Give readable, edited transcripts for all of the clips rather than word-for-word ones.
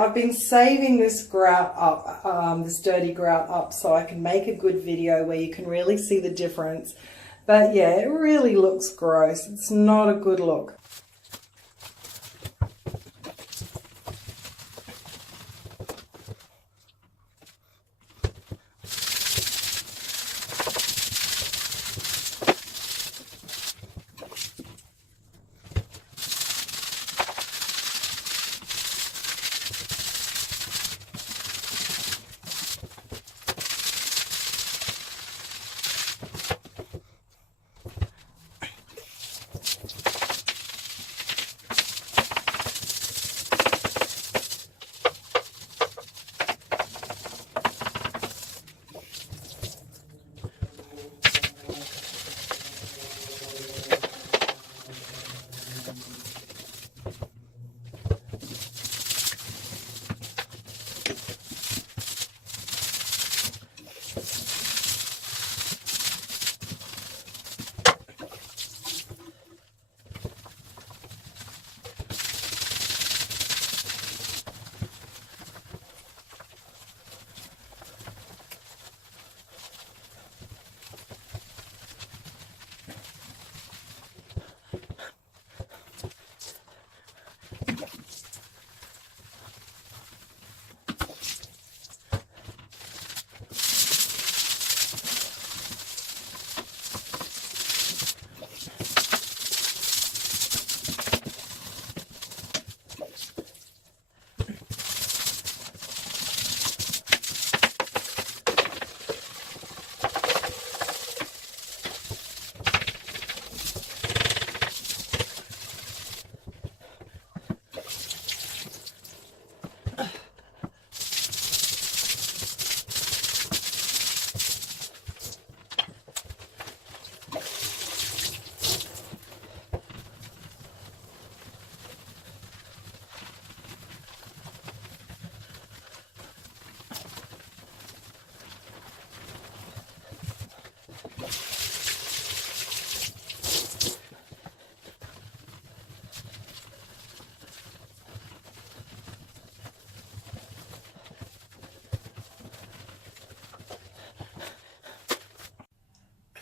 I've been saving this grout up, this dirty grout up, so I can make a good video where you can really see the difference. But yeah, it really looks gross. It's not a good look.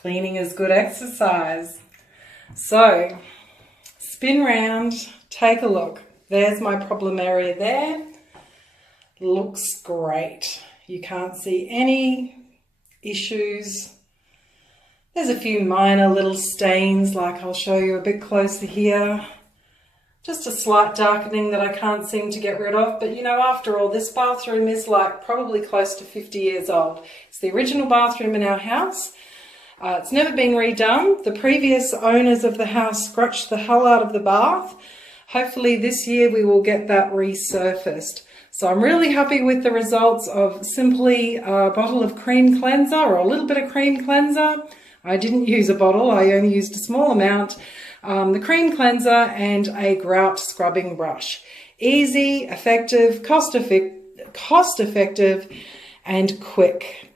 Cleaning is good exercise. So, spin round, take a look. There's my problem area there. Looks great. You can't see any issues. There's a few minor little stains, like I'll show you a bit closer here. Just a slight darkening that I can't seem to get rid of. But you know, after all, this bathroom is like probably close to 50 years old. It's the original bathroom in our house. It's never been redone. The previous owners of the house scratched the hell out of the bath. Hopefully this year we will get that resurfaced. So I'm really happy with the results of simply a bottle of cream cleanser, or a little bit of cream cleanser. I didn't use a bottle, I only used a small amount. The cream cleanser and a Grout scrubbing brush. Easy, effective, cost effective and quick.